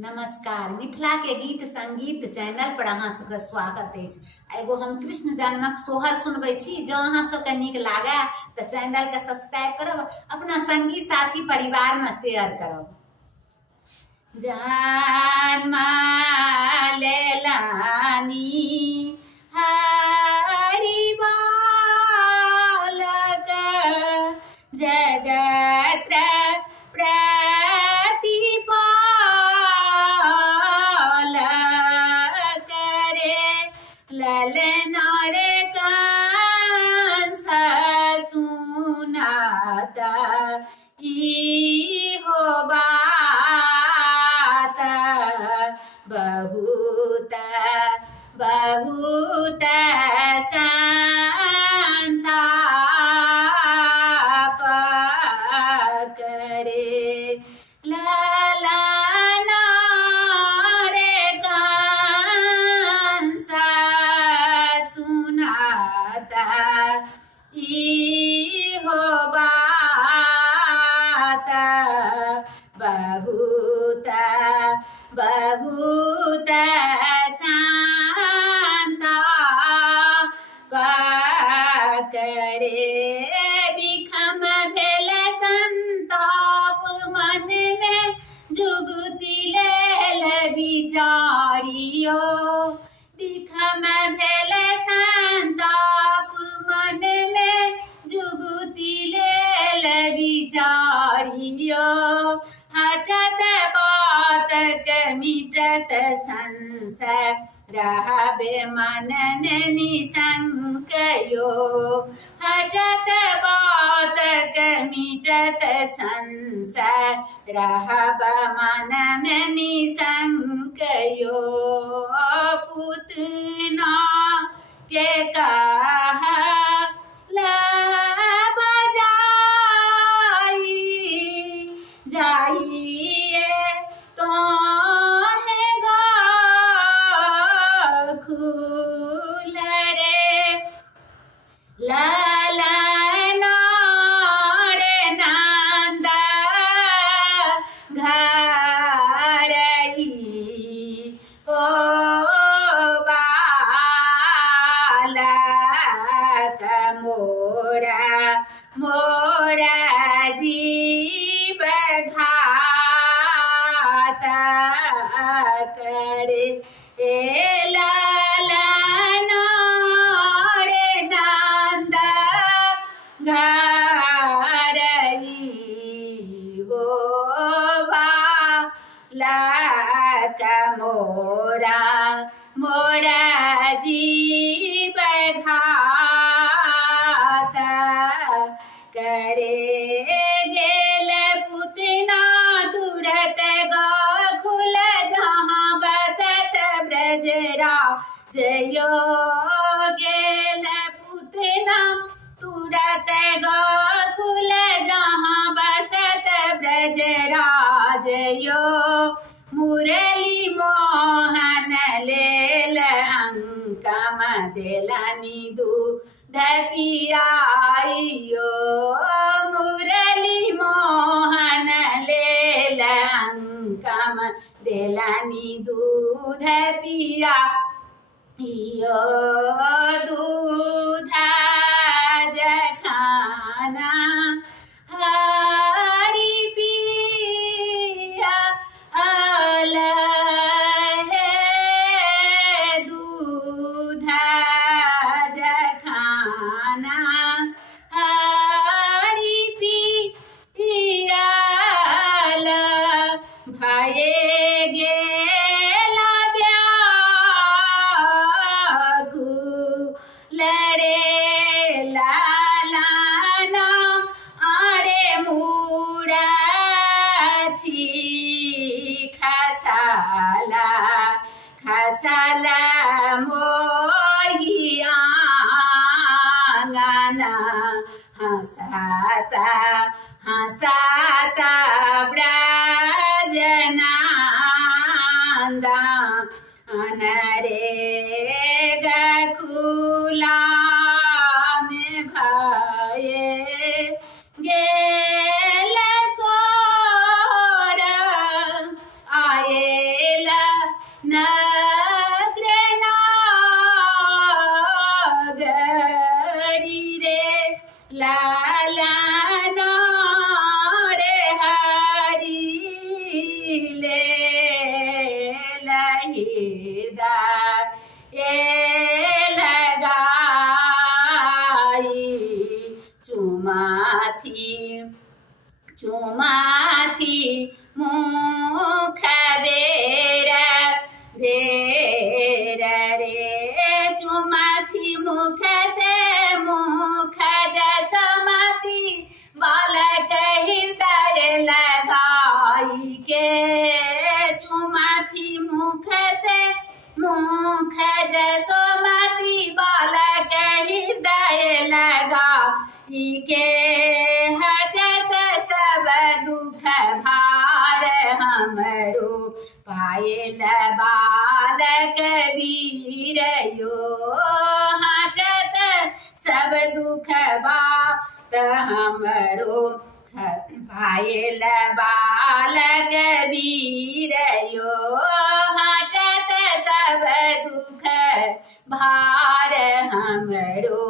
नमस्कार। मिथिला के गीत संगीत चैनल पर अहाँ सबके स्वागत अछि। एगो हम कृष्ण जन्मक सोहर सुनबै छी। जो अहाँ सबके नीक लागे तो चैनल के सब्सक्राइब करब, अपना संगी साथी परिवार में शेयर करब। जन्म लेलानी हरि बालक जगत ललना रे कंस सुनाता ई हो बात बहुत बहुत संताप करे। ललना रे कंस सुनाता ई हो बात बहुत बहुत संताप करे। विषम भेल संताप मन में जुगति लेल विचारियो। विषम भेल संताप मन में जुगति लेल विचारियो। हठत बात के मिटत संशय रहबे मन में निशंक यो। हठत बात के मिटत संशय रहब मन में निशंक यो। पुतना के कह लब जाइए तो है खुल रे। ललना रे नंद घरई ओ बालक मोरा मोरा जीव घात करे। ललना रे नंद घरई हो बालक मोरा मोरा जीव घात करे। गेल पुतना तुरत गोकुल जहाँ बसत ब्रजराज यो। गेल पुतना तुरत गोकुल जहाँ बसत ब्रजराज यो। मुरली मोहन लेल अंकम देलनि दूध पियाइयो। मुरली मोहन लेल अंकम देलनि दूध पियाइयो। दूध जखाना हरि पिया अल है दूध जखाना हरि पियाल भये गेला व्याकुल रे। लालाना आरे मूराछी खसाला खसाला मोहि आंगना। हंसाता हंसाता ब्रजनंदा अनरे गकुला में भये गेल सोर आए हृदय लगाई चुमाथी मुख बेर बेर रे चुमाथी मुख से मुख जसमती बालक हृदय लगाई के चुमाथी मुख से मुख जसमती बालक हृदय लगाई के हटत सब दुख भार हमरो पायल बालक वीर यो हटत सब दुख बात हमरो पायल बालक वीर यो हटत सब दुख भार हमरो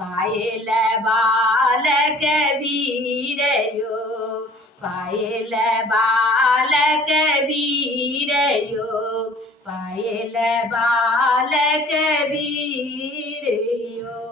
पायल बालक वीर यो पायल बालक वीर यो पायल बालक वीर यो।